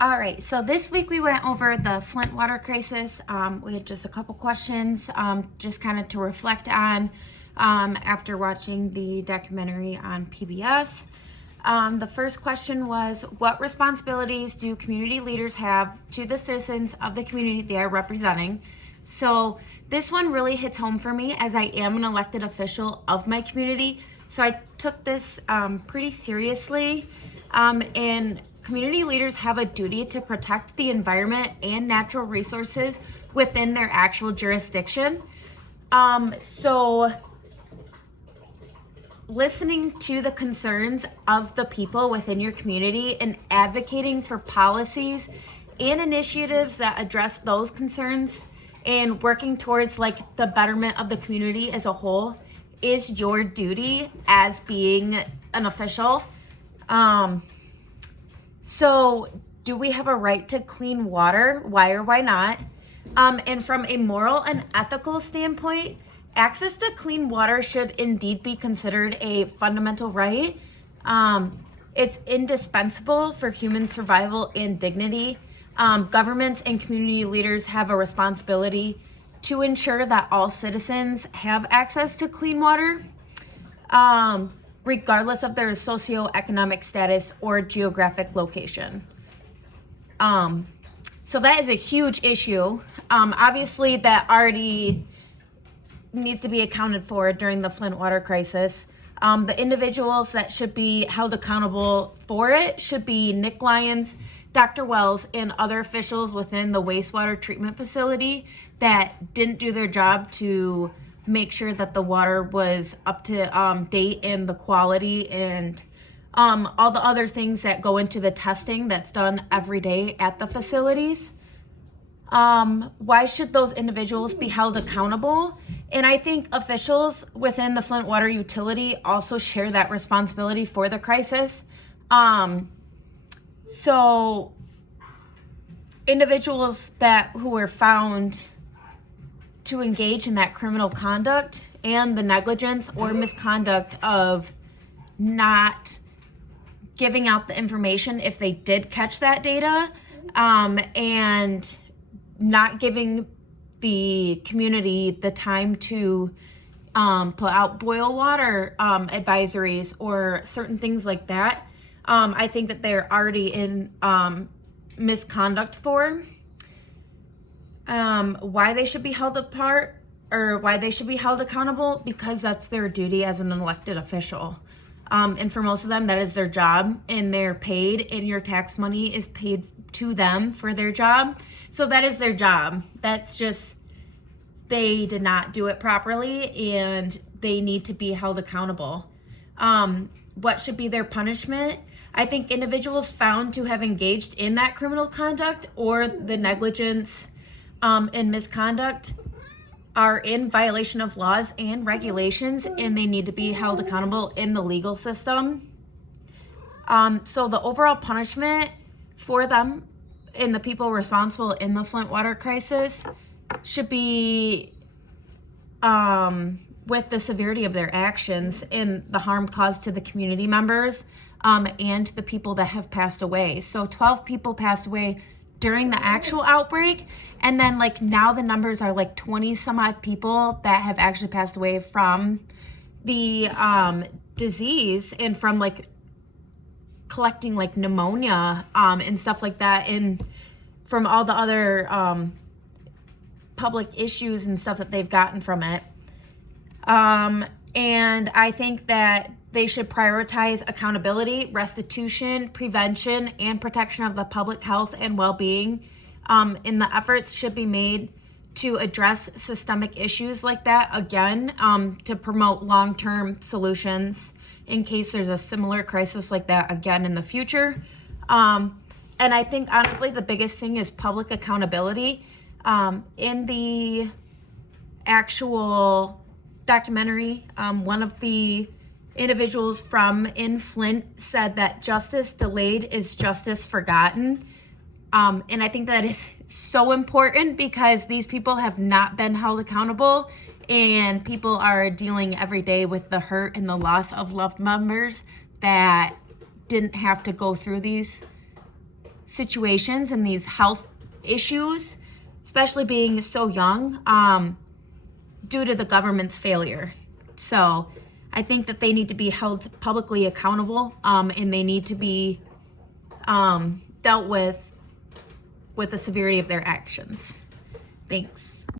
All right, so this week we went over the Flint water crisis. We had just a couple questions, just kind of to reflect on after watching the documentary on PBS. The first question was, what responsibilities do community leaders have to the citizens of the community they are representing? So this one really hits home for me, as I am an elected official of my community. So I took this pretty seriously, and community leaders have a duty to protect the environment and natural resources within their actual jurisdiction. So listening to the concerns of the people within your community and advocating for policies and initiatives that address those concerns and working towards like the betterment of the community as a whole is your duty as being an official. So do we have a right to clean water? Why or why not? And from a moral and ethical standpoint, access to clean water should indeed be considered a fundamental right. It's indispensable for human survival and dignity. Governments and community leaders have a responsibility to ensure that all citizens have access to clean water, regardless of their socioeconomic status or geographic location. So that is a huge issue. Obviously, that already needs to be accounted for during the Flint water crisis. The individuals that should be held accountable for it should be Nick Lyons, Dr. Wells, and other officials within the wastewater treatment facility that didn't do their job to make sure that the water was up to date in the quality and all the other things that go into the testing that's done every day at the facilities. Why should those individuals be held accountable? And I think officials within the Flint Water Utility also share that responsibility for the crisis. So individuals who were found to engage in that criminal conduct and the negligence or misconduct of not giving out the information if they did catch that data, and not giving the community the time to put out boil water advisories or certain things like that. I think that they're already in misconduct for. Why they should be held apart or why they should be held accountable, because that's their duty as an elected official. And for most of them, that is their job, and they're paid, and your tax money is paid to them for their job. So that is their job. That's just, they did not do it properly, and they need to be held accountable. What should be their punishment? I think individuals found to have engaged in that criminal conduct or the negligence and misconduct are in violation of laws and regulations, and they need to be held accountable in the legal system. So the overall punishment for them and the people responsible in the Flint water crisis should be with the severity of their actions and the harm caused to the community members and the people that have passed away. So 12 people passed away during the actual outbreak, and then like now the numbers are like 20 some odd people that have actually passed away from the disease and from like collecting like pneumonia and stuff like that, and from all the other public issues and stuff that they've gotten from it. And I think that they should prioritize accountability, restitution, prevention, and protection of the public health and well-being. And the efforts should be made to address systemic issues like that, again, to promote long-term solutions in case there's a similar crisis like that again in the future. And I think, honestly, the biggest thing is public accountability. In the actual documentary, one of the individuals from in Flint said that justice delayed is justice forgotten. And I think that is so important because these people have not been held accountable, and people are dealing every day with the hurt and the loss of loved members that didn't have to go through these situations and these health issues, especially being so young, due to the government's failure. So I think that they need to be held publicly accountable, and they need to be dealt with the severity of their actions. Thanks.